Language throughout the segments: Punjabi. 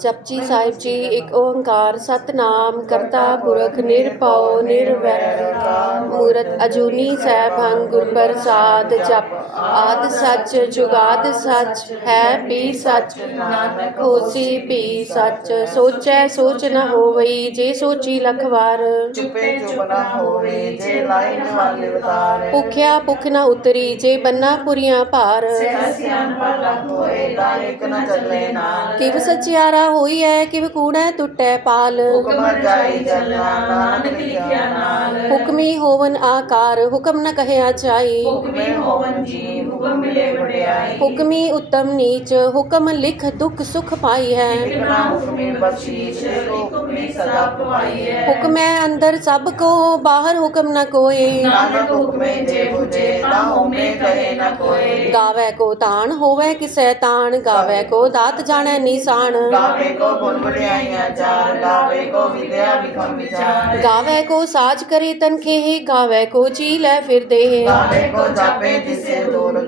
ਜਪਜੀ ਸਾਹਿਬ ਜੀ ਇੱਕ ਓੰਕਾਰ ਸਤਨਾਮ ਕਰਤਾ ਪੁਰਖ ਨਿਰਭਉ ਨਿਰਵੈਰ ਮੂਰਤ ਅਜੂਨੀ ਸੈਭੰ ਗੁਰ ਪ੍ਰਸਾਦ ਜਪ। ਆਦ ਸੱਚ ਜੁਗਾਦ ਸੱਚ ਹੈ ਵੀ ਸੱਚ। ਨਾਨਕ ਹੋਸੀ ਵੀ ਸੱਚ। ਸੋਚੈ ਸੋਚ ਨ ਹੋਵਈ ਜੇ ਸੋਚੀ ਲਖ ਵਾਰ। ਚੁਪੇ ਚੁਪ ਨਾ ਹੋਵੇ ਜੇ ਲਾਈਨ ਵਾਲੇ ਵਤਾਰ ਭੁਖਿਆ ਭੁਖ ਨ ਉਤਰੀ ਜੇ ਬੰਨਾ ਪੁਰੀਆਂ ਭਾਰ। ਸਿਆਨ ਪਰ ਲੱਖ ਹੋਏ ਤਾਂ ਇੱਕ ਨਾ ਚੱਲੇ ਨਾਲ ਕਿਵ ਸਚਿਆਰਾ ਹੋਈ ਹੈ ਕਿਵ ਕੂੜੈ ਟੁੱਟੈ ਪਾਲ। ਹੁਕਮ ਜਾਈ ਚੱਲਣਾ ਨਾਨਕ ਲਿਖਿਆ ਨਾਲ। ਹੁਕਮੀ ਹੋਵਨ ਆਕਾਰ ਹੁਕਮ ਨ ਕਹਿਆ ਜਾਈ। ਹੁਕਮੇ ਹੋਵਨ ਜੀ। ਹੁਕਮ ਮਿਲੇ ਵਡਿਆਈ ਹੁਕਮੀ ਉਤਮ ਨੀਚ ਹੁਕਮ ਲਿਖ ਦੁਖ ਸੁਖ ਪਾਈ ਹੈ ਇਕਨਾ ਹੁਕਮੇ ਬਖਸ਼ੀਸ਼ ਹੁਕਮੇ ਸਦਾ ਪਵਾਈ ਹੈ ਹੁਕਮੈ ਅੰਦਰ ਸਭ ਕੋ ਬਾਹਰ ਹੁਕਮ ਨ ਕੋਏ ਨਾਨਕ ਹੁਕਮੇ ਜੇ ਬੁਝੇ ਤਾਂ ਹੋਮੇ ਕਹੇ ਨਾ ਕੋਏ ਗਾਵੇ ਕੋ ਤਾਣ ਹੋਵੇ ਕਿਸੈ ਤਾਣ ਗਾਵੇ ਕੋ ਦਾਤ ਜਾਣੈ ਨਿਸ਼ਾਨ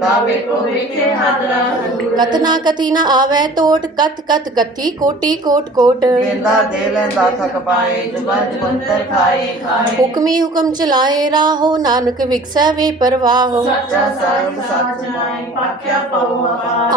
ਕੋ ਕੋ ਕੋ ਕੋ ਕੋ ਕੋ ਹਾਦਰਾ ਕਤਨਾ ਕਥੀ ਨ ਆਵੇ ਟੋਟ ਕਤ ਕਤ ਕਥੀ ਕੋਟੀ ਕੋਟ ਕੋਟ। ਵੇਂਦਾ ਦੇ ਲੈਂਦਾ ਥਕ ਪਾਏ ਜੁਗਾ ਜੁਗੰਤਰ ਖਾਏ ਖਾਏ। ਹੁਕਮੀ ਹੁਕਮ ਚਲਾਏ ਰਾਹੋ ਨਾਨਕ ਵਿਕਸੈ ਵੇ ਪਰਵਾਹ। ਸੱਚਾ ਸਰਬ ਸੱਚ ਨਾਮ ਆਖਿਆ ਪਉ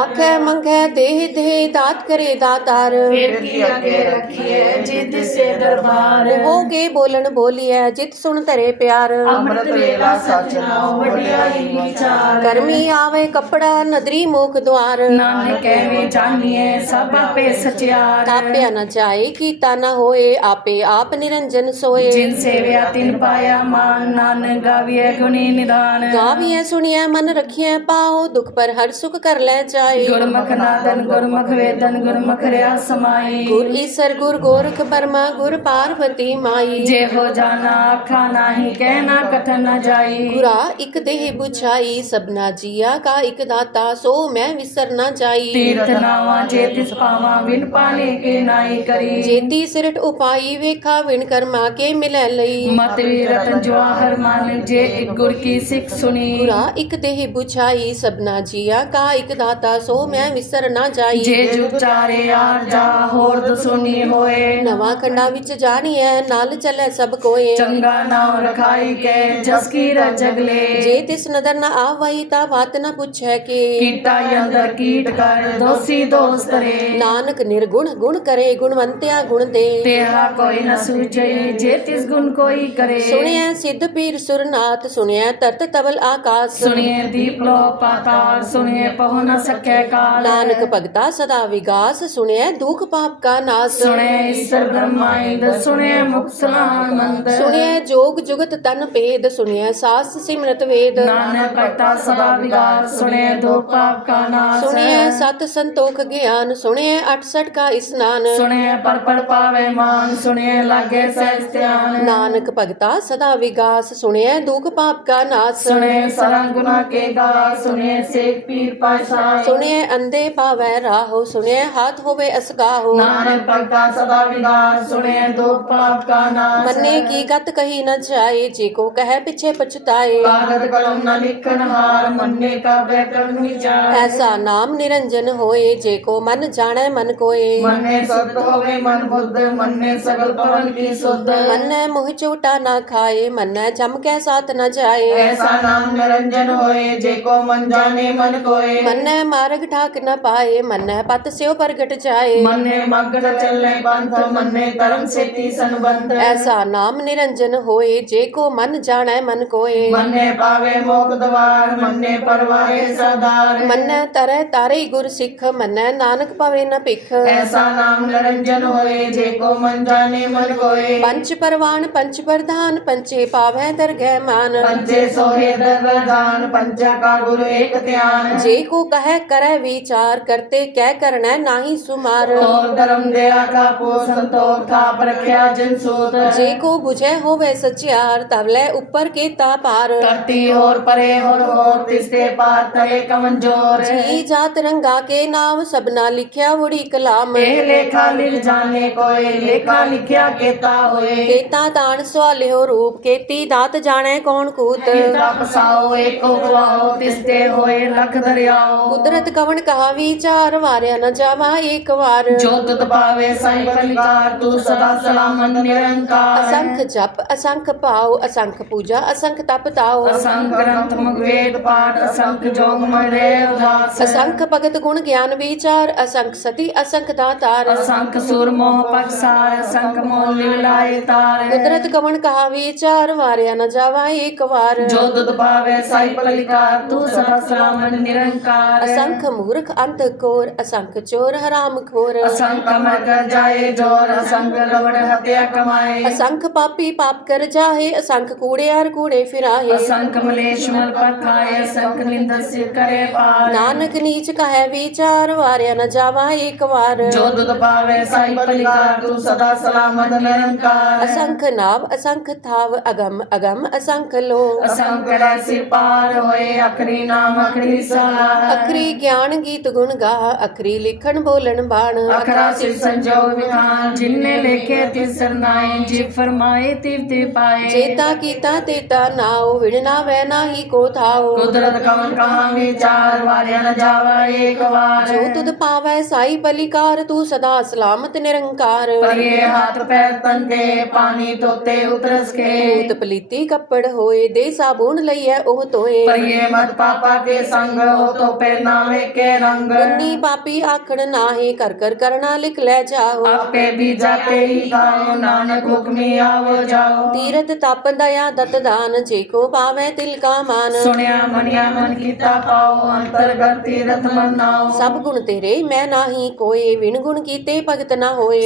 ਆਖੇ ਮੰਗੇ ਦੇਹ ਦੇਹ ਦਾਤ ਕਰੇ ਦਾਤਾਰ। ਫਿਰ ਕੀ ਅੱਗੇ ਰੱਖੀਏ ਜਿਤ ਸੇ ਦਰਬਾਰ। ਹੋਗੇ ਬੋਲਣ ਬੋਲੀਐ ਜਿਤ ਸੁਣ ਧਰੇ ਪਿਆਰ। ਅੰਮ੍ਰਿਤ ਵੇਲਾ ਸੱਚ ਨਾਮ ਵਡਿਆਈ ਵਿਚਾਰ। ਗਰਮੀ ਆਵੇ ਕਪੜਾ ਨਦਰੀ ਮੋਖ ਦੁਆਰ। ਨਾਨਕ ਐਵੇਂ ਜਾਣੀਏ ਸਭ ਆਪੇ ਸਚਿਆਰ। ਤਾਪਿਆ ਨ ਜਾਏ ਕੀਤਾ ਨ ਹੋਏ ਆਪੇ ਆਪ ਨਿਰੰਜਨ ਸੋਏ। ਜਿਨ ਸੇਵਿਆ ਤਿਨ ਪਾਇਆ ਮਾਨ ਨਾਨਕ ਗਾਵੀਏ ਗੁਣੀ ਨਿਦਾਨ। ਗਾਵੀਐ ਸੁਣੀਐ ਮਨ ਰਖੀਐ ਪਾਓ ਦੁਖ ਪਰ ਹਰ ਸੁਖ ਕਰ ਲੈ ਜਾਏ। ਗੁਰਮੁਖ ਨਾਦਨ ਗੁਰਮੁਖ ਵੇਦਨ ਗੁਰਮੁਖ ਰਿਆ ਸਮਾਈ। ਗੁਰ ਈਸਰ ਗੁਰ ਗੋਰਖ ਬਰਮਾ ਗੁਰ ਪਾਰਵਤੀ ਮਾਈ। ਜੇ ਹੋ ਜਾਣਾ ਆਖਾ ਨਾਹੀ ਕਹਿਣਾ ਕਥਨ ਨ ਜਾਈ। ਗੁਰਾ ਇੱਕ ਦੇਹ ਬੁਝਾਈ ਸਭਨਾ ਜੀਆ ਕਾ ਇੱਕ ਦਾਤਾ ਸੋ ਮੈਂ ਵਿਸਰ ਨਾ ਜਾਈ। ਤੀਰਥ ਨਾਵਾ ਜੇ ਤਿਸ ਪਾਵਾਂ ਵਿਨ ਪਾਣੇ ਕੇ ਨਾਈ ਕਰੀ। ਜੇਤੀ ਸਿਰਟ ਉਪਾਈ ਵੇਖਾ ਵਿਣ ਕਰਮਾ ਕੇ ਮਿਲੈ ਲਈ। ਮਤ ਵੀ ਰਤਨ ਜਵਾਹਰ ਮਨ ਜੇ ਇੱਕ ਗੁਰ ਕੀ ਸਿੱਖ ਸੁਣੀ। ਗੁਰਾ ਇੱਕ ਦੇਹ ਬੁਝਾਈ ਸਭਨਾ ਜੀਆ ਕਾ ਇੱਕ ਦਾਤਾ ਸੋ ਮੈਂ ਵਿਸਰ ਨਾ ਜਾਈ। ਜੇ ਜੁਗ ਚਾਰੇ ਆਰ ਜਾ ਹੋਰ ਦਸੁਨੀ ਹੋਏ। ਨਵਾਂ ਖੰਡਾ ਵਿੱਚ ਜਾਣੀਐ ਨਾਲ ਚੱਲੇ ਸਭ ਕੋਏ। ਚੰਗਾ ਨਾਮ ਰਖਾਈ ਕੇ ਜਸ ਕੀ ਰਜਗਲੇ ਜੇ ਤਿਸ ਨਦਰ ਨ ਆਵਈ ਤਾ ਬਾਤ ਨ ਪੁੱਛੈ ਕੇ ਕੀਟਾ ਅੰਦਰ ਕੀਟ ਕਰ ਦੋਸੀ ਦੋਸਤ ਰੇ ਨਾਨਕ ਨਿਰਗੁਣ ਗੁਣ ਕਰੇ ਗੁਣਵੰਤਿਆ ਗੁਣ ਦੇ। ਤੇਹਾ ਕੋਈ ਨ ਸੂਝਈ ਜੇ ਤਿਸ ਗੁਣ ਕੋਈ ਕਰੇ। ਸੁਣਿਐ ਸਿੱਧ ਪੀਰ ਸੁਰਨਾਥ ਸੁਣਿਐ ਤਰਤ ਤਵਲ ਆਕਾਸ। ਸੁਣੀਏ ਦੀਪ ਲੋ ਪਾਤਾਲ ਸੁਣੀਏ ਪਹੁ ਨ ਸਕੈ ਕਾਲ। ਨਾਨਕ ਭਗਤਾ ਸਦਾ ਵਿਗਾਸ ਸੁਣਿਐ ਦੁਖ ਪਾਪ ਕਾ ਨਾਸ। ਸੁਣੇ ਈਸ਼ਰ ਬ੍ਰਹਮਾਇੰਦ ਸੁਣੇ ਮੁਖ ਸਲਾਨ ਮੰਦ। ਸੁਣਿਐ ਜੋਗ ਜੁਗਤ ਤਨ ਭੇਦ ਸੁਣਿਐ ਸਾਸ ਸਿਮਰਤ ਵੇਦ। ਨਾਨਕ ਭਗਤਾ ਸਦਾ ਵਿਗਾਸ। ਸੁਣੇ ਦੋ ਪਾਪ ਕਾ ਨਾਸ। ਸੁਣਿਐ ਸਤ ਸੰਤੋਖ ਗਿਆਨ ਸੁਣਿਐ 68 ਕਾ ਇਸਨਾਨ ਸੁਣੇ ਪਰ ਪਰ ਪਾਵੇ ਮਾਨ ਸੁਣੇ ਲਾਗੇ ਸਹਿਜ ਧਿਆਨ। ਨਾਨਕ ਭਗਤਾ ਸਦਾ ਵਿਗਾਸ ਸੁਣਿਐ ਦੁਖ ਪਾਪ ਕਾ ਨਾਸ। ਸੁਣੇ ਸਰੰਗ ਗੁਨਾ ਕੇ ਗਾ ਸੁਣੇ ਸੇਖ ਪੀਰ ਪਾਸ਼ਾ ਸੁਣਿਐ ਅੰਦੇ ਪਾਵੈ ਰਾਹੋ ਸੁਣਿਐ ਹਾਥ ਹੋਵੇ ਅਸਗਾਹੋ। ਨਾਨਕ ਭਗਤਾ ਸਦਾ ਵਿਗਾਸ ਸੁਣੇ ਦੋ ਪਾਪ ਕਾ ਨਾਸ। ਮੰਨੇ ਕੀ ਗਤ ਕਹੀ ਨ ਜਾਏ ਜੇ ਕੋ ਕਹੈ ਪਿਛੇ ਪਛਤਾਏ। ਕਾਗਦ ਕਲਮ ਨ ਲਿਖਣ ਹਾਰ ਮੰਨੇ ਕਾ ਬੈਠਣ ਵਿਚਾਰ ਐਸਾ ਨਾਮ ਨਿਰੰਜਨ ਹੋਏ ਜੇ ਕੋ ਮਨ ਜਾਣੈ ਮਨ ਕੋਏ। ਮੰਨੇ ਸਤ ਹੋਵੇ ਮਨ ਬੁੱਧ ਮੰਨੇ ਸਗਲ ਪਵਨ ਕੀ ਸੁਧ। ਮੰਨੈ ਮੋਹ ਝੂਟਾ ਨਾ ਖਾਏ ਮੰਨੈ ਜਮ ਕੈ ਸਾਥ ਨ ਜਾਏ। ਐਸਾ ਨਾਮ ਨਿਰੰਜਨ ਹੋਏ ਜੇ ਕੋ ਮਨ ਜਾਣੇ ਮਨ ਕੋਏ। ਮੰਨੈ ਮਾਰਗ ਠਾਕ ਨ ਪਾਏ ਮੰਨੈ ਪਤ ਸਿਓ ਪ੍ਰਗਟ ਜਾਏ। ਮੰਨੇ ਮਗਨ ਚੱਲੇ ਬੰਧ ਮੰਨੇ ਧਰਮ ਸੇਤੀ ਸੰਬੰਧ। ਐਸਾ ਨਾਮ ਨਿਰੰਜਨ ਹੋਏ ਜੇ ਕੋ ਮਨ ਜਾਣੈ ਮਨ ਕੋਏ। ਮੰਨੇ ਪਾਵੇ ਮੋਖ ਦਵਾਰ ਮੰਨੇ ਪਰਵਾਏ ਸਰਦਾਰ। ਮੰਨੈ ਤਰੈ ਤਾਰੇ ਗੁਰ ਸਿੱਖ ਮੰਨੈ ਨਾਨਕ ਪਵੇ ਨ ਭਿਖ। ਐਸਾ ਨਾਮ ਨਿਰੰਜਨ ਹੋਏ ਜੇ ਕੋ ਮਨ ਜਾਣੇ ਮਨ ਕੋਏ। ਪੰਚ ਪਰਵਾਨ ਪੰਚ ਪ੍ਰਧਾਨ ਪੰਚੇ ਪਾਵੈ ਦਰਗਹਿ ਮਾਨ। ਪੰਚੇ ਸੋਹੇ ਦਰਦਾਨ ਪੰਚਾ ਕਾ ਗੁਰੂ ਏਕ ਧਿਆਨ। ਜੇ ਕੋ ਕਹੈ ਕਰੈ ਵਿਚਾਰ ਕਰਤੇ ਕਹਿ ਕਰਣੈ ਨਾਹੀ ਸੁਮਾਰ। ਤੋਰ ਧਰਮ ਦਿਆ ਕਾ ਪੋ ਸੰਤੋਖ ਥਾਪ ਰਖਿਆ ਜਿਨ ਸੂਤ। ਜੇ ਕੋ 부ਝੈ ਹੋਵੇ ਸਚਿਆਰ ਤਵ ਲੈ ਉੱਪਰ ਕੇ ਤਾ ਪਾਰ। ਕਰਤੀ ਹੋਰ ਪਰੇ ਹੋਰ ਹੋਰ ਤਿਸਤੇ ਪਾਰ ਤਰੇ ਕਵਨ ਜੋਰ ਜੀ ਜਾਤ ਰੰਗਾ ਕੇ ਨਾਮ ਸਭਨਾ ਲਿਖਿਆ ਉੜੀ ਕਲਾਮ। ਇਹ ਲੇਖਾ ਲਿਖ ਜਾਣੇ ਕੋਏ ਲੇਖਾ ਲਿਖਿਆ ਕੀਤਾ ਹੋਏ। ਕੇਤਾ ਤਾਣ ਸਵਾਲਿਓ ਰੂਪ ਕੇਤੀ ਦਾਤ ਜਾਣੈ ਕੌਣ ਕੂਤ। ਕੀਤਾ ਪਸਾਓ ਏਕੋ ਗਵਾਓ ਤਿਸਤੇ ਹੋਏ ਲਖ ਦਰਿਆਓ। ਕੁਦਰਤ ਕਵਣ ਕਹਾ ਵਿਚਾਰ ਵਾਰਿਆ ਨ ਜਾਵਾ ਇੱਕ ਵਾਰ। ਜੋ ਪਾਵੇ ਸਾਈ ਪਲਿਕਾਰ ਤੂੰ ਸਦਾ ਸਲਾਮਤ ਨਿਰੰਕਾਰ। ਅਸੰਖ ਜਪ ਅਸੰਖ ਭਾਉ ਅਸੰਖ ਪੂਜਾ ਅਸੰਖ ਤਪ ਤਾਉ। ਅਸੰਖ ਗ੍ਰੰਥ ਮੁਗਵੇਦ ਪਾਠ ਅਸੰਖ ਜੋਗ ਮਰੇ ਉਦਾਸ। ਅਸੰਖ ਭਗਤ ਗੁਣ ਗਿਆਨ ਵਿਚਾਰ ਅਸੰਖ ਸਤੀ ਅਸੰਖ ਦਾਤਾਰ ਅਸੰਖ ਸੁਰ ਮੋਹ ਪਕਸਾਰ ਅਸੰਖ ਮੋਹ ਲਿਵਲਾਏ ਤਾਰ। ਕੁਦਰਤ ਕਵਣ ਕਹਾ ਵਿਚਾਰ ਵਾਰਿਆ ਨ ਜਾਵਾ ਇੱਕ ਵਾਰ। ਜੋ ਤੁਧ ਪਾਵੇ ਸਾਈ ਪਲਿਕਾਰ ਤੂੰ ਸਦਾ ਸਲਾਮਤ ਨਿਰੰਕਾਰ। ਅਸੰਖ ਮੂਰਖ ਅੰਤ ਕੋਰ ਅਸੰਖ ਚੋਰ ਹਰਾਮ ਖੋਰ। ਅਸੰਖ ਅਮਰ ਕਰ ਜਾਏ ਜੋਰ ਅਸੰਖ ਲਵੜ ਹਤਿਆ ਕਮਾਏ। ਅਸੰਖ ਪਾਪੀ ਪਾਪ ਕਰ ਜਾਹੇ ਅਸੰਖ ਕੂੜਿਆਰ ਕੂੜੇ ਫਿਰਾਹੇ। ਅਸੰਖ ਮਲੇਸ਼ ਮਲ ਪਖਾਏ ਅਸੰਖ ਨਿੰਦ ਸਿਰ ਕਰੇ ਪਾਰ। ਨਾਨਕ ਨੀਚ ਕਹੈ ਵਿਚਾਰ ਵਾਰਿਆ ਨ ਜਾਵਾ ਇੱਕ ਵਾਰ। ਜੋ ਦੁੱਧ ਪਾਵੇ ਸਾਈ ਪਲਿਕਾਰ ਤੂੰ ਸਦਾ ਸਲਾਮਤ ਨਿਰੰਕਾਰ। ਅਸੰਖ ਨਾਵ ਅਸੰਖ ਥਾਵ ਅਗਮ ਅਗਮ ਅਸੰਖ ਲੋ ਅਸੰਖ ਕਰੇ ਸਿਰ ਪਾਰ ਹੋਏ ਅਖਰੀ ਨਾਮ ਅਖਰੀ ਸਲਾਹ ਅਖਰੀ ਗਿਆਨ ਗੀਤ ਗੁਣ ਗਾ ਅਖਰੀ ਲਿਖਣ ਬੋਲਣ ਬਾਣ। ਅਖਰਾ ਸਿਰ ਸੰਜੋਗ ਵਿਖਾਨ ਜਿਨਨੇ ਲੇਖੇ ਤਿਸ ਸਰਨਾਏ ਜੀ ਫਰਮਾਏ ਤਿਵ ਤਿਵ ਪਾਏ। ਚੇਤਾ ਕੀਤਾ ਤੇਤਾ ਨਾਉ ਵਿਣਨਾ ਵੈ ਨਾਹੀ ਕੋ ਥਾਉ। ਕੁਦਰਤ ਕਵਨ ਕਹਾ ਵਿਚਾਰ ਵਾਰਿਆ ਨ ਜਾਵਾ ਏਕ ਵਾਰ। ਜੋ ਤੁਧ ਪਾਵੈ ਸਾਈ ਬਲਿਕਾਰ ਤੂੰ ਸਦਾ ਸਲਾਮਤ ਨਿਰੰਕਾਰ। ਪਰਿਏ ਹੱਥ ਪੈਰ ਤੰਦੇ ਪਾਣੀ ਤੋਤੇ ਉਤਰਸ ਕੇ। ਭੂਤ ਪਲੀਤੀ ਕੱਪੜ ਹੋਏ ਦੇ ਸਾਬੂਨ ਲਈਐ ਉਹ ਤੋਏ ਪਰਿਏ ਮਤ ਪਾਪਾ ਕੇ ਸੰਗ ਹੋ ਤੋ ਪੈ ਨਾਵੇਂ ਕੇ ਰੰਗ। ਗੁੰਨੀ ਪਾਪੀ ਆਖਣ ਨਾਹੀ ਕਰ ਕਰ ਕਰਨਾ ਲਿਖ ਲੈ ਜਾਓ। ਆਪੇ ਵੀ ਜਾਤੇ ਹੀ ਗਾਓ ਨਾਨਕ ਹੁਕਮੀ ਆਵੋ ਜਾਓ। ਤੀਰਥ ਤਪ ਦਇਆ ਦਤ ਦਾਨ ਜੇ ਕੋ ਪਾਵੈ ਤਿਲ ਕਾ ਮਾਨ। ਸੁਣਿਆ ਮਨਿਆ ਮਨ ਕੀਤਾ ਪਾਓ ਅੰਤਰਗਤ ਤੀਰਥ ਮਨਾਓ। ਸਭ ਗੁਣ ਤੇਰੇ ਮੈਂ ਨਾਹੀ ਕੋਏ ਵਿਣ ਗੁਣ ਕੀਤੇ ਭਗਤ ਨਾ ਹੋਏ।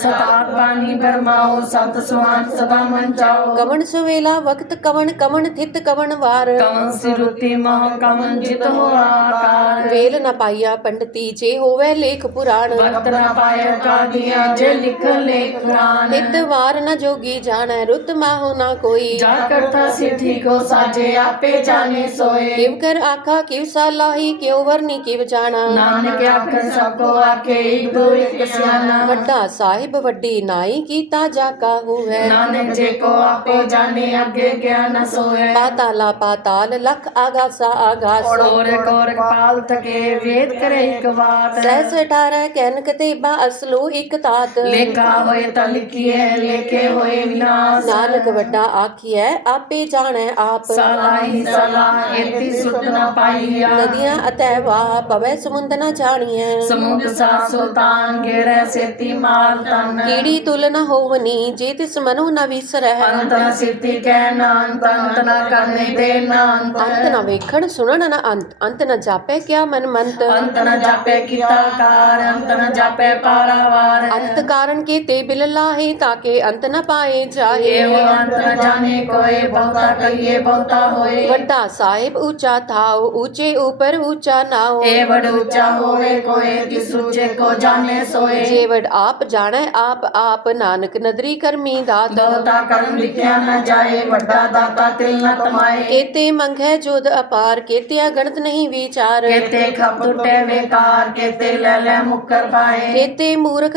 ਸਤਾਤ ਪਾਣੀ ਬਰਮਾਓ ਸਤ ਸੁਆਨ ਸਦਾ ਮਨ ਚਾਓ। ਕਵਣ ਸੁਵੇਲਾ ਵਕਤ ਕਵਣ ਕਵਣ ਥਿਤ ਕਵਣ ਵਾਰ। ਕਵਨ ਸਿਰੁਤੀ ਮਹ ਕਵਨ ਜਿਤ ਹੋ ਆਕਾਰ। ਵੇਲ ਨ ਪਾਈਆ ਪੰਡਤੀ ਜੇ ਹੋਵੇ ਲੇਖ ਪੁਰਾਣ। ਵਕਤ ਨਾ ਪਾਇਆ ਕਾਦੀਆਂ ਜੇ ਲਿਖ ਲੇਖ ਪੁਰਾਨ ਹਿਤ ਵਾਰ ਨ ਜੋਗੀ ਜਾਣੈ ਰੁੱਤ ਮਾਹੋ ਨਾ ਕੋਈ। ਜਾ ਕਰਤਾ ਸਿੱਧੀ ਕੋ ਸਾਜੇ ਆਪੇ ਜਾਣੇ ਸੋਏ। ਕਰ ਆਖਾ ਕਿਵ ਸਾਲਾਹੀ ਕਿਉ ਵਰਨੀ ਕਿਵ ਜਾਣਾ। ਨਾਨਕ ਆਖਰ ਸਭ ਕੋ ਆਖੇ ਇੱਕ ਦੋ ਇੱਕ ਸਿਆਣਾ। ਵੱਡਾ ਸਾਹਿਬ ਵੱਡੀ ਨਾਈ ਕੀਤਾ ਜਾ ਕਾ ਹੋਵੇ। ਨਾਨਕ ਜੇ ਕੋ ਆਪੇ ਜਾਣੇ ਅੱਗੇ ਗਿਆਨ ਸੋਏ ਪਾਤਾਲਾ ਪਾਤਾਲ ਲਖ ਆਗਾਸਾ ਆਗਾਸ ਕੋਰ ਕੋਰ ਪਾਲ ਥਕੇ ਵੇਦ ਕਰੇ ਇੱਕ ਬਾਤ। ਸਹਿਸ ਅਠਾਰਹ ਕੈਨ ਕਤੇਬਾ ਅਸਲੋ ਇੱਕ ਤਾਤ। ਲੇਖਾ ਹੋਏ ਤਾਂ ਲਿਖੀਏ ਲੇਖੇ ਹੋਏ ਵਿਨਾਸ਼। ਨਾਨਕ ਵੱਡਾ ਆਖੀਐ ਆਪੇ ਜਾਣੈ ਆਪ। ਸਲਾਹੀ ਸਲਾਹ ਇਤੀ ਸੁਤ ਨ ਪਾਈਆ। ਨਦੀਆਂ ਅਤੈ ਵਾਹ ਪਵੈ ਸਮੁੰਦ ਨ ਜਾਣੀਐ। ਸਮੁੰਦ ਸਾ ਸੁਲਤਾਨ ਗੇਰੇ ਸੇਤੀ ਮਾਲ ਤਨ ਕੀੜੀ ਤੁਲ ਨ ਹੋਵਨੀ ਜੇ ਤਿਸ ਮਨੁ ਨ ਵਿਸਰਹਿ ਅੰਤ ਨ ਸਿੱਧੀ ਕਹਿ ਨਾਨਤ ਅੰਤ ਨ ਕਰਨੇ ਦੇ ਨਾਨਤ ਅੰਤ ਨ ਵੇਖਣ ਸੁਣਨ ਨ ਅੰਤ। ਅੰਤ ਨ ਜਾਪੈ ਕਿਆ ਮਨ ਮੰਤ। ਅੰਤ ਨ ਜਾਪੇ ਕੀਤਾ ਕਾਰ ਅੰਤ ਨ ਜਾਪੇ ਪਾਰਾਵਾਰ ਅੰਤ ਕਾਰਨ ਕੇ ਤੇ ਬਿਲ ਲਾਹੇ ਤਾਕੇ ਅੰਤ ਨ ਪਾਏ ਜਾਹੇ ਏਵ ਅੰਤ ਨ ਜਾਣੇ ਕੋਏ ਬਹੁਤਾ ਕਹੀਏ ਬਹੁਤਾ ਹੋਏ। ਵੱਡਾ ਸਾਹਿਬ ਉੱਚਾ ਥਾਉ ਉੱਚੇ ਉਪਰ ਉੱਚਾ ਨਾਉ। ਏ ਬੜ ਉੱਚਾ ਹੋਵੇ ਕੋਏ ਤਿਸ ਉੱਚੇ ਕੋ ਜਾਣੇ ਸੋਏ। ਜੇਵੜ ਆਪ ਜਾਣੈ ਆਪ ਆਪ ਨਾਨਕ ਨਦਰੀ ਕਰਮੀ ਦਾਤ। ਦੋਤਾ ਕਰਮ ਲਿਖਿਆ ਨ ਜਾਏ ਵੱਡਾ ਦਾਤਾ ਤਿਲ ਨ ਤਮਾਏ ਕੇਤੇ ਮੰਗੈ ਜੋਦ ਅਪਾਰ ਕੇਤਿਆ ਗਣਤ ਨਹੀਂ ਵਿਚਾਰ। ਕੇਤੇ ਖਪ ਟੁੱਟੇ ਵੇਕਾਰ ਕੇਤੇ ਲੈ ਲੈ ਮੁਕਰ ਪਾਏ। ਕੇਤੇ ਮੂਰਖ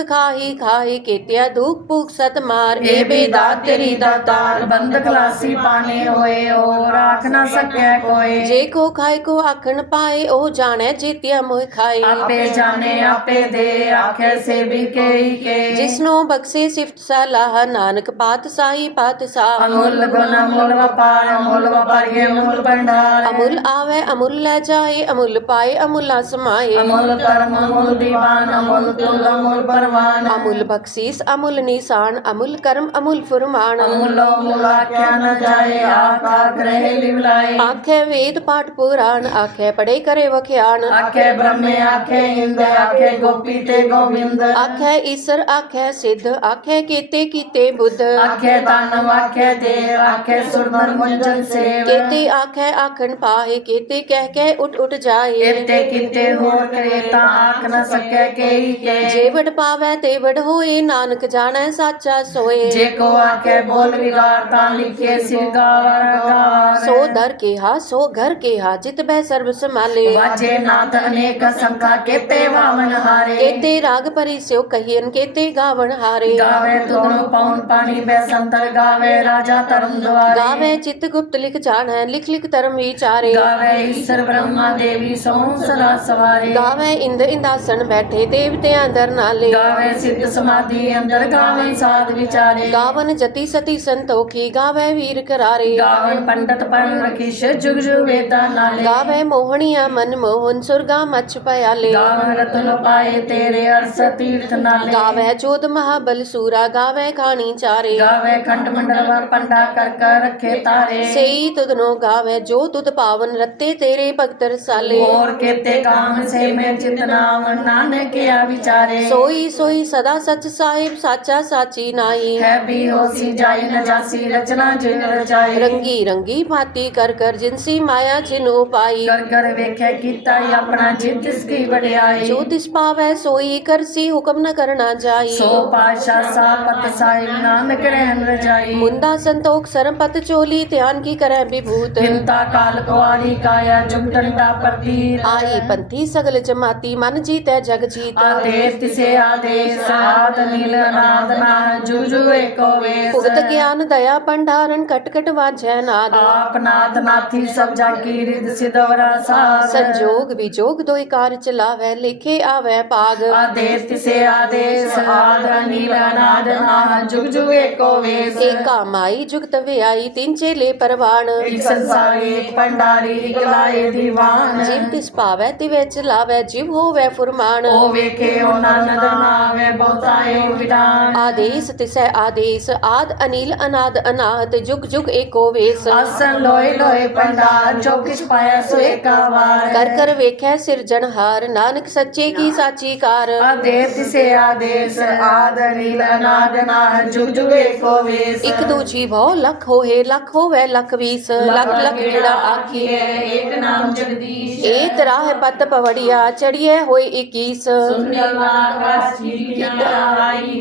ਦੁਖ ਭੁਖ ਸਤ ਮਾਰ। ਏ ਬੇਦਾਤ ਤੇਰੀ ਦਾਤਾਰ ਬੰਦ ਖਲਾਸੀ ਪਾਣੇ ਹੋਏ ਓ ਰਾਖ ਨਾ ਸਕੈ ਕੋਏ। ਜੇ ਕੋ ਖਾਏ ਕੋ ਆਖਣ ਪਾਏ ਉਹ ਜਾਣੈ ਜੇਤਿਆ ਮੋਹ ਖਾਏ। ਆਪੇ ਜਾਣੇ ਆਪੇ ਦੇ ਆਖੇ ਸੇ ਵੀ ਕੇਈ ਕੇ। ਜਿਸਨੋ ਬਖਸ਼ੇ ਸਿਫਤ ਸਲਾਹ ਨਾਨਕ ਪਾਤਸ਼ਾਹੀ ਪਾਤਸ਼ਾਹ। ਅਮੁੱਲ ਗੁਣ ਅਮੁੱਲ ਵਪਾਰ ਅਮੁੱਲ ਵਪਾਰੀਏ ਅਮੁੱਲ ਭੰਡਾਰ। ਅਮੁੱਲ ਆਵੇ ਅਮੁੱਲ ਲੈ ਜਾਏ ਅਮੁੱਲ ਪਾਏ ਅਮੁੱਲਾ ਸਮਾਏ। ਅਮੁੱਲ ਕਰਮ ਅਮੁੱਲ ਦੀਵਾਨ ਅਮੁੱਲ ਤੁਲ ਅਮੁੱਲ ਪਰਵਾਨ। ਅਮੁੱਲ ਬਖਸ਼ੀਸ ਅਮੁੱਲ ਨਿਸ਼ਾਨ ਅਮੁੱਲ ਕਰਮ ਅਮੁੱਲ ਫਰਮਾਨ। ਅਮੁੱਲ ਅਮੁੱਲ ਆਖਿਆ ਨ ਜਾਏ ਆਖਾ ਗ੍ਰਹਿ ਲਿਵਲਾਈ ਆਖੇ ਵੇਦ ਪਾਠ ਪੁਰਾਣ ਆਖੇ ਪੜੇ ਕਰੇ ਵਖਿਆਣ। ਆਖੇ ਬ੍ਰਹਮੇ ਆਖੇ ਇੰਦ ਆਖੇ ਗੋਪੀ ਤੇ ਗੋਬਿੰਦ। ਆਖੇ ਈਸਰ ਆਖੇ ਸਿੱਧ ਆਖੇ ਕੀਤੇ ਕੀਤੇ ਬੁੱਧ। ਆਖੇ ਤਨ ਆਖੇ ਦੇ ਆਖੇ ਸੁਰਮਨ ਮੁੰਜਨ ਸੇਵ। ਕੀਤੇ ਆਖੇ ਆਖਣ ਪਾਏ ਕੀਤੇ ਕਹਿ ਕੇ ਉਠ ਉਠ ਜਾਏ। ਇਤੇ ਕਿਤੇ ਹੋਰ ਕਰੇ ਤਾਂ ਆਖ ਨ ਸਕੈ ਕੇਈ ਕੇ। ਜੇ ਵਡ ਪਾਵੇ ਤੇ ਵਡ ਹੋਏ ਨਾਨਕ ਜਾਣੈ ਸਾਚਾ ਸੋਏ। ਜੇ ਕੋ ਆਖੇ ਬੋਲ ਵਿਗਾਰ ਤਾਂ ਲਿਖੇ ਸਿਰ ਗਾਵਰ ਗਾਵਰ। ਸੋ ਦਰ ਕੇਹਾ ਸੋ ਘਰ ਕੇਹਾ ਜਿਤ ਬੈ ਸਰਬ ਸਮਾਲੇ ਵਾਜੇ ਨਾਥ ਅਨੇਕ ਸੰਖਾ ਕੇਤੇ ਵਾਮਨ ਹਾਰੇ। ਕੇਤੇ ਰਾਗ ਪਰਿ ਸਿਉ ਕਹੀਨ ਕੇਤੇ ਗਾਵਣ ਹਾਰੇ। ਗਾਵੇ ਤੁਧਨੋ ਪਉਨ ਪਾਣੀ ਬੈ ਸੰਤਰ ਗਾਵੇ ਰਾਜਾ ਧਰਮ ਦੁਆਰੇ। ਗਾਵੇ ਚਿਤ ਗੁਪਤ ਲਿਖ ਜਾਣੈ ਲਿਖ ਲਿਖ ਧਰਮ ਵਿਚਾਰੇ। ਗਾਵੇ ਈਸ਼ਰ ਬ੍ਰਹਮਾ ਦੇਵੀ ਸੋ ਸਦਾ ਸਵਾਰੇ। ਗਾਵੇ ਇੰਦ ਇੰਦਾਸਨ ਬੈਠੇ ਦੇਵਤਿਆਂ ਦਰ ਨਾਲੇ। ਗਾਵੇ ਸਿੱਧ ਸਮਾਧੀ ਅੰਦਰ ਗਾਵੇ ਸਾਧ ਵਿਚਾਰੇ। ਗਾਵਨ ਜਤੀ ਸਤੀ ਸੰਤੋਖੀ ਗਾਵੇ ਵੀਰ ਕਰਾਰੇ। ਗਾਵਨ ਪੰਡਤ ਪਨ ਰਖਿਸ਼ ਜੁਗ ਜੁਗ ਵੇਦਾਂ ਨਾਲੇ। ਗਾਵੇ ਮੋਹਣੀਆ ਮਨ ਮੋਹਨ ਸੁਰਗਾ ਮਛ ਪਿਆਲੇ ਗਾਵਨ ਰਤਨ ਪਾਏ ਤੇਰੇ ਅਰਸ ਤੀਰਥ ਨਾਲੇ। ਗਾਵੇ ਚੋਦ ਮਹਾਬਲ ਸੂਰਾ ਗਾਵੇ ਖਾਣੀ ਚਾਰੇ। ਗਾਵੇ ਖੰਡ ਮੰਡਲ ਵਰ ਪੰਡਾ ਕਰ ਕਰ ਰੱਖੇ ਤਾਰੇ। ਸਈ ਤੁਧਨੋ ਗਾਵੇ ਜੋ ਤੁਧ ਪਾਵਨ ਰੱਤੇ ਤੇਰੇ ਭਗਤ ਰਸਾਲੇ। ਹੋਰ ਕੇਤੇ ਕਾਮ ਸੇ ਮੈਂ ਚਿਤ ਨਾਮ ਨਾਨਕ ਆ ਵਿਚਾਰੇ। ਸੋਈ ਸੋਈ ਸਦਾ ਸਚ ਸਾਹਿਬ ਸਾਚਾ ਸਾਚੀ ਨਾਈ ਹੈ ਵੀ ਹੋਸੀ ਜਾਈ ਨ ਜਾਸੀ ਰਚਨਾ ਜਿਨ ਰਚਾਈ ਰੰਗੀ ਰੰਗੀ ਭਾਤੀ ਕਰ ਕਰ ਜਿਨਸੀ ਮਾਇਆ ਜਿਨੋ ਪਾਈ। ਕਰ ਕਰ ਵੇਖਿਆ ਕੀਤਾ ਆਪਣਾ ਜਿਤ ਇਸ ਕੀ ਵਡਿਆਈ। ਜੋ ਤਿਸ ਪਾਵੈ ਸੋਈ ਕਰਸੀ ਹੁਕਮ ਨ ਕਰਨਾ ਜਾਈ। ਸੋ ਪਾਸ਼ਾ ਸਾਪਤ ਸਾਹਿਬ ਨਾਨਕ ਰਹਿਣ ਰਜਾਈ। ਮੁੰਦਾ ਸੰਤੋਖ ਸਰਮਪਤ ਚੋਲੀ ਧਿਆਨ ਕੀ ਕਰੈ ਵਿਭੂਤ। ਚਿੰਤਾ ਕਾਲ ਕੁਆਰੀ ਕਾਇਆ ਜੁਗ ਡੰਡਾ ਪ੍ਰਤੀਤ। ਆਈ ਪੰਥੀ ਸਗਲ ਜਮਾਤੀ ਮਨ ਜੀਤੈ ਜਗ ਜੀਤ। ਆਦੇਸ ਤਿਸੇ ਆਦੇਸ ਆਦ ਨੀਲ ਅਨਾਦ ਨਾ ਜੁਗ ਜੁਗ ਏਕੋ ਵੇਸ। ਭੁਗਤ ਗਿਆਨ ਦਇਆ ਭੰਡਾਰਨ ਕਟ ਕਟ ਵਾਜੈ ਨਾਦ। ਆਪ ਨਾਥ ਨਾਥੀ ਸਭ ਜਾਗੀ। ਰਿਦ ਸਿਦਵਰਾ ਸਾਧ ਸੰਜੋਗ ਵਿਜੋਗ ਦੋਇ ਕਾਰ ਚਲਾਵੈ ਲਿਖੇ ਆਵੈ ਭਾਗ। ਆਦੇਸ ਤਿਸੇ ਆਦੇਸ ਆਦ ਨੀਲ ਅਨਾਦ ਨਾ ਜੁਗ ਜੁਗ ਏਕੋ ਵੇਸ। ਏਕਾ ਮਾਈ ਜੁਗਤ ਵਿਆਈ ਤਿਨ ਚੇਲੇ ਪਰਵਾਣ ਇੱਕ ਸੰਸਾਰੀ ਇੱਕ ਭੰਡਾਰੀ ਇੱਕ ਲਾਏ ਦੀਵਾਨ। ਜਿਵ ਤਿਸ ਪਾਵੈ ਤਿਵੇਂ ਚਲਾਵੈ ਜਿਵ ਹੋਵੈ ਫੁਰਮਾਨ। ਉਹ ਵੇਖੇ ਉਹ ਨੰਦ ਨਾਵੇ ਬਹੁਤਾਏ ਵਿਡਾਨ ਆਦੇਸ ਤਿਸੈ ਆਦੇਸ ਆਦ ਅਨੀਲ ਅਨਾਦ ਅਨਾਹਤ ਜੁਗ ਜੁਗ ਏਕੋ ਵੇਸ। ਆਸਨ ਲੋਏ ਲੋਏ ਭੰਡਾਰ ਜੋ ਕਿਛ ਪਾਇਆ ਸੋ ਏਕਾ ਵਾਰ ਕਰ ਕਰ ਵੇਖੈ ਸਿਰਜਣਹਾਰ ਨਾਨਕ ਸੱਚੇ ਕੀ ਸਾਚੀ ਕਾਰ? ਆਦੇਸ ਤਿਸੇ ਆਦੇਸ ਆਦ ਨੀਲ ਅਨਾਦ ਨਾ ਜੁਗ ਜੁਗ ਏਕੋ ਵੇਸ। ਇਕ ਦੂਜੀ ਭਉ ਲਖ ਹੋਏ ਲਖ ਹੋਵੇ ਲਖ ਵੀਸ। ਲਖ ਲਖ ਜਿਹੜਾ ਆਖੀਏ ਏਕ ਨਾਮ ਜਗਦੀਸ਼। ਏਤ ਰਾਹ ਪਤ ਪਵੜਿਆ ਚੜੀਏ ਹੋਏ 21 ਸੁਨਿਵਾ ਆਕਾਸ਼ ਜੀ ਆਈ ਦੀ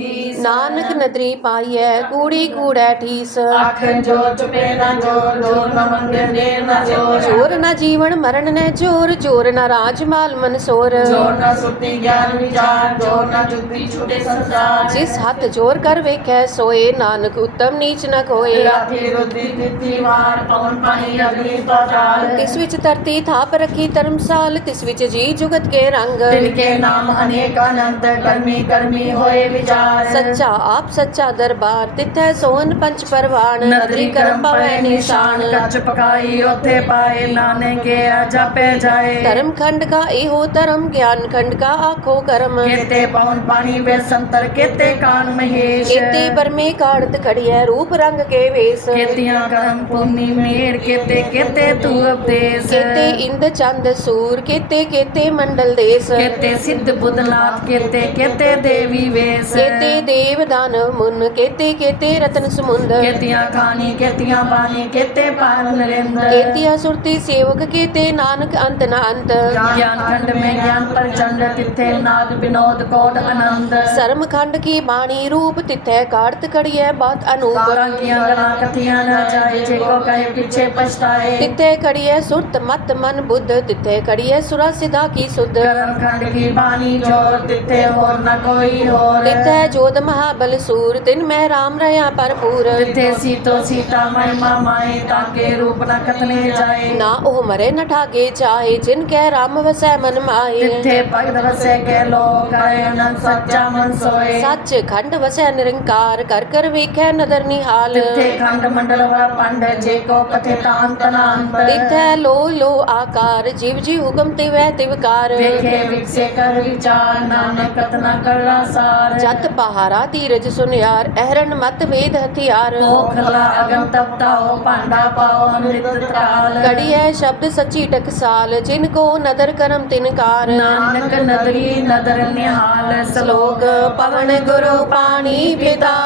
ਨਾਨਕ ਨਦਰੀ ਪਾਈਐ ਕੂੜੀ ਕੂੜੈ ਠੀਸ। ਆਖਨ ਜੋ ਚੁਪੇ ਨਾ ਜੋ ਜੋ ਨ ਮੰਗੇ ਦੇ ਨਾ ਜੋ ਜੋਰ ਨਾ ਜੀਵਨ ਮਰਨ ਨੈ ਜੋਰ ਜੋਰ ਨਾ ਰਾਜ ਮਾਲ ਮਨਸੋਰ ਜੋ ਨ ਸੁਤੀ ਗਿਆਨ ਵਿਚਾਰ ਜੋ ਨ ਜੁਗਤੀ ਛੁਟੇ ਸੰਸਾਰ। ਜਿਸ ਹੱਥ ਜੋਰ ਕਰ ਵੇਖੈ ਸੋਏ ਨਾਨਕ ਉਤਮ ਨੀਚ ਨ ਕੋਏ ਰਾਤੀ ਰੁੱਤੀ ਦਿੱਤੀ ਵਾਰ ਪਵਨ ਪਾਣੀ ਅਗਨੀ ਪਾਤਾਲ ਤਿਸ ਵਿੱਚ ਧਰਤੀ ਥਾਪ ਰੱਖੀ ਧਰਮਸਾਲ ਤਿਸ ਵਿੱਚ ਜੀ ਜੁਗਤ ਕੇ ਰੰਗ। ਤਿਨਕੇ ਨਾਮ ਅਨੇਕ ਅਨੰਤ ਕਰਮੀ ਕਰਮੀ ਹੋਏ ਵਿਚਾਰ। ਸੱਚਾ ਆਪ ਸੱਚਾ ਦਰਬਾਰ ਤਿਥੈ ਸੋਹਨ ਪੰਚ ਪਰਵਾਨ ਨਦਰੀ ਕਰਮ ਪਵੇ ਨਿਸ਼ਾਨ ਕੱਚ ਪਕਾਈ ਉਥੇ ਪਾਏ ਨਾਨਕੇ ਆ ਜਾਪੇ ਜਾਏ ਧਰਮ ਖੰਡ ਕਾ ਇਹੋ ਧਰਮ ਗਿਆਨ ਖੰਡ ਕਾ ਆਖੋ ਕਰਮ ਕੇਤੇ ਪਵਨ ਪਾਣੀ ਵੇ ਸੰਤਰ ਕੇਤੇ ਕਾਨ ਮਹੇਸ਼ ਕੇਤੇ ਬਰਮੇ ਕਾੜਤ ਖੜੀਐ ਰੂਪ ਰੰਗ ਕੇ ਵੇਸ ਕੇਤੀਆਂ ਕਰਮ ਪੁੰਨੀ ਮੇਰ ਕੇਤੇ ਕੇਤੇ ਤੂ ਉਪਦੇਸ ਕੇਤੇ ਇੰਦ ਚੰਦ ਸੂਰ ਕੇਤੇ ਕੇਤੇ ਮੰਡਲ ਦੇਸ ਕੇਤੇ ਸਿੱਧ ਬੁੱਧਨਾਥ ਕੇਤੇ ਕੇਤੇ ਦੇਵੀ ਵੇਸ ਕੇਤੇ ਦੇਵ ਦਾਨਵ ਮੁਨ ਕੇਤੇ ਕੇਤੇ ਰਤਨ ਸਮੁੰਦ ਕੇਤੀਆਂ ਖਾਨੀ ਕੇਤੀਆਂ ਬਾਣੀ ਕੇਤੇ ਪਾਰ ਨਰਿੰਦਰ। ਕੇਤੀਆ ਸੁਰਤੀ ਸੇਵਕ ਕੇਤੇ ਨਾਨਕ ਅੰਤ ਨ ਅੰਤ। ਗਿਆਨ ਖੰਡ ਮੈਂ ਗਿਆਨ ਪ੍ਰਚੰਡ ਤਿੱਥੇ ਨਾਦ ਵਿਨੋਦ ਕੋਟ ਆਨੰਦ। ਸਰਮ ਖੰਡ ਕੀ ਬਾਣੀ ਰੂਪ ਤਿਥੈ ਕਾੜਤ ਕੜੀਐ ਬਾਤ ਅਨੂਪ। ਕਾਂਗੀਆਂ ਗਲਾਂ ਕਥੀਆਂ ਨਾ ਜਾਏ ਜੇ ਕੋ ਕਹੇ ਪਿੱਛੇ ਪਛਤਾਏ। ਤਿੱਥੇ ਕੜੀਐ ਸੁਰਤ ਮਤ ਮਨ ਬੁੱਧ ਤਿੱਥੇ ਕੜੀਐ ਸੁਰਾ ਸਿਧਾ ਕੀ ਸੁਧ। ਕਰਮ ਖੰਡ ਕੀ ਬਾਣੀ ਜੋਰ ਤਿੱਥੇ ਹੋਰ ਨ ਕੋਈ ਹੋਰ। ਤਿੱਥੈ ਜੋਤ ਮਹਾਬਲ ਸੂਰ ਤਿਨ ਮੈਂ ਰਾਮ ਰਹਾ ਭਰਪੂਰ। ਤਿੱਥੇ ਸੀਤੋ ਸੀਤਾ ਮਹਿਮਾ ਮਾਏ ਤਾਕੇ ਰੂਪ ਨ ਕਥਨੇ ਜਾਏ। ਨਾ ਉਹ ਮਰੇ ਨ ਠਾਗੇ ਚਾਹੇ ਜਿਨ ਕੈ ਰਾਮ ਵਸੈ ਮਨ ਮਾਏ ਤਿੱਥੇ ਭਗਤ ਵਸੇ ਕੇ ਲੋਕ ਅਨੰਦ ਸੱਚਾ ਮਨ ਸੋਏ। ਸੱਚ ਖੰਡ ਵਸੈ ਨਿਰੰਕਾਰ ਕਰ ਕਰ ਵੇਖੈ ਨਦਰ ਨਿਹਾਲ। ਤਿੱਥੇ ਖੰਡ ਮੰਡਲ ਵਾ ਪੰਡ ਜੇ ਕੋ ਪਥੇ ਤਾਨ ਤਨਾੰਤ ਤਿੱਥੈ ਲੋ ਲੋ ਆਕਾਰ ਜਿਵ ਜੀ ਹੁਕਮ ਤੇ ਵੈ ਤਿਵਕਾਰ ਵੇਖੇ ਵਿਕਸੇ ਕਰ ਵਿਚਾਰ ਨਾਨਕ ਕਤਨਾ ਕਰਨਾ ਸਾਰ। ਜਤ ਪਹਾਰਾ ਧੀਰਜ ਸੁਨਿਆਰ ਅਹਰਨ ਮਤ ਵੇਦ ਹਥਿਆਰ। ਖਲਾ ਅਗਮ ਤਪਤਾ ਹੋ ਭਾਂਡਾ ਪਾਓ ਅੰਮ੍ਰਿਤ ਕਾਲ ਕੜੀਐ ਸ਼ਬਦ ਸੱਚੀ ਟਕਸਾਲ ਜਿਨ ਕੋ ਨਦਰ ਕਰਮ ਤਿਨਕਾਰ ਨਾਨਕ ਨਦਰੀ ਨਦਰ ਨਿਹਾਲ ਸ਼ਲੋਕ ਪਵਨ ਗੁਰੂ ਪਾਣੀ ਪਿਤਾ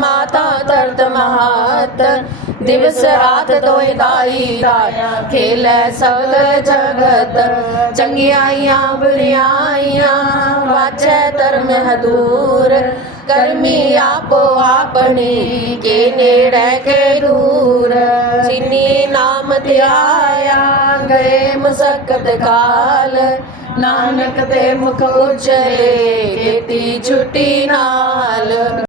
ਮਾਤਾ ਤਰਤ ਮਹਾਤ। ਦਿਵਸ ਰਾਤ ਦੋਇ ਦਾਈ ਦਾਇਆ ਖੇਲੇ ਸਗਲ ਜਗਤ। ਚੰਗਿਆਈਆਂ ਬੁਰਿਆਈਆਂ ਵਾਚੈ ਧਰਮ ਹਦੂਰ ਕਰਮੀ ਆਪੋ ਆਪਣੀ, ਕੇ ਨੇੜੇ, ਕੇ ਦੂਰ। ਜਿਨੀ ਨਾਮ ਧਿਆਇਆ, ਗਏ ਮਸਕਤ ਕਾਲ। ਨਾਨਕ ਦੇ ਮੁਖ ਉਜਲੇ ਕੀਤੀ ਛੁੱਟੀ ਨਾਲ।